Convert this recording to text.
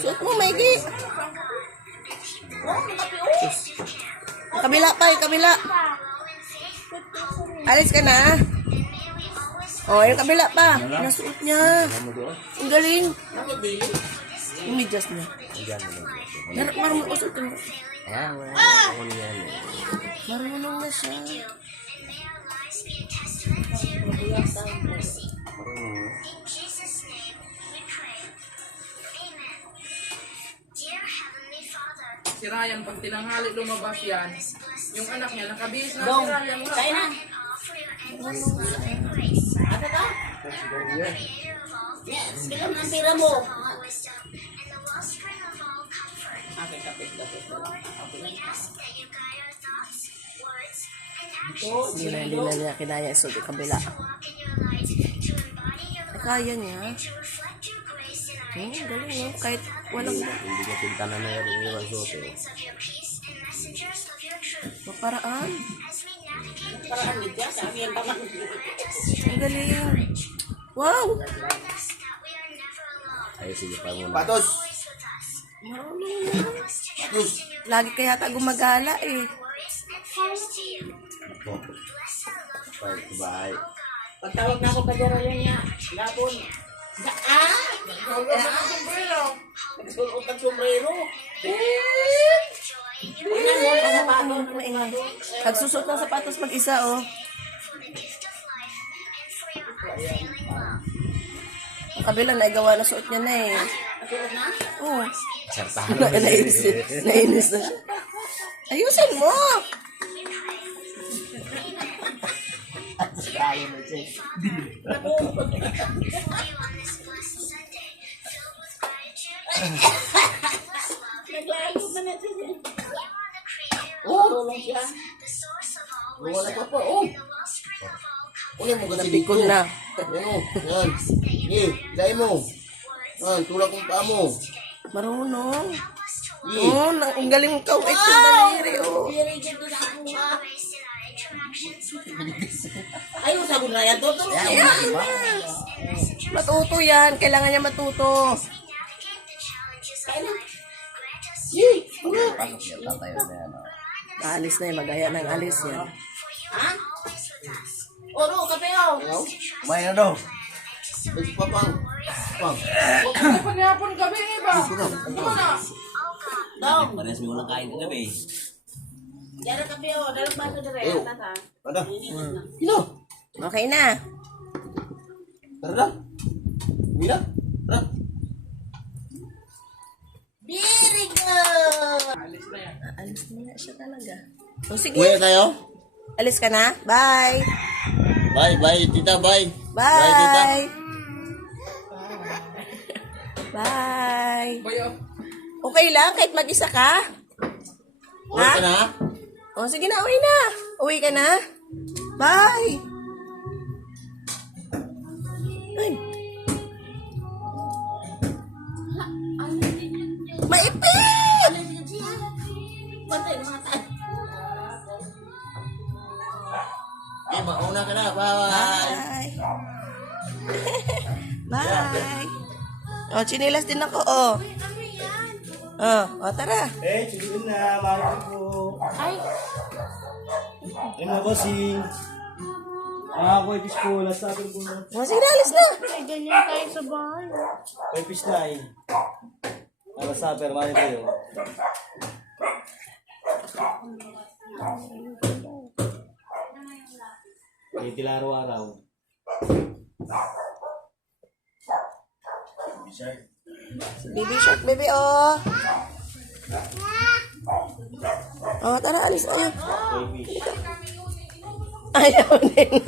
Suot mo, Maigi. Kabila pa, kabila. Alis ka na. Oh, yung kabila pa. Nasuot niya. Ang galing. Yung medyas niya. Marunong usot ko. Marunong na siya. Si Ryan, pag tinanghali lumabas yan, yung anak niya nakabihis na si Ryan. Kain na. Ate ka? Yes, bilang ang pira mo. Okay, kapit. Hindi na niya kinaya isod yung kabila. Kaya niya. Galing no? Kahit walang... Hindi niya pintanan na yung iwan suot. Maparaan. Paraan nito, sabi yan pa. Ang galing. Wow! Ay, sige pa muna. Patos! Marunong na. Patos! Lagi kaya ta gumagala eh. Bye. Pagtawag na ako pa dyan rin niya. Labon. Nagsulot ng sombrero. Nagsusot ng sapatos mag-isa oh. Ang kabila naigawa na suot niya na eh. Nagsulot na? Oo. Sartahan. Nainis na siya. Ayusin mo! Naglayo pa natin eh. Tulong siya. Wala pa pa, oh! Uy, mo ganang Bikol na. Ano? Yan. Sige, ilayin mo. Yan, tulak kong paa mo. Marunong. Sige. Oo, ang galing mo kawit yung daliri oh. Ayaw sa kong Ryan. Tutulong siya. Ayan na. Matuto yan. Kailangan niya matuto. Pasok niya, tatayo na yan. Alis na yan. Magaya ng alis yan. Ha? Oro, kape o. Kumain na daw. Papang. Pang. Huwag mo panyapon kami, iba. Ano na? Dong. Parehas mo lang kain kagabi. Dara kape o. Dara baso dire. Ayaw. Tata. Ada. Sino? Okay na. Tara na. Mira. Tara. Very good. Alis na nga siya talaga. O sige. Uwi na tayo? Alis ka na. Bye. Bye, bye, tita, bye. Bye. tita. Bye. Bayo. Okay lang kahit mag-isa ka? Uwi ka na? O sige na, uwi na. Uwi ka na. Bye. Ay. Maipit! Pantay mga tayo. Eh, mauna ka na. Bye. Bye. Bye. O, chinilas din ako, o. O, tara. Eh, sige na, mahal po. Ay. Yung mga bossing. Ako ay piskola sa atin po na. O, sige na, alis na. May pisnay. Para sa permane tayo. Itila araw-araw. Baby shark, baby, o. O, tara, alis na yun. Baby. Ayaw din.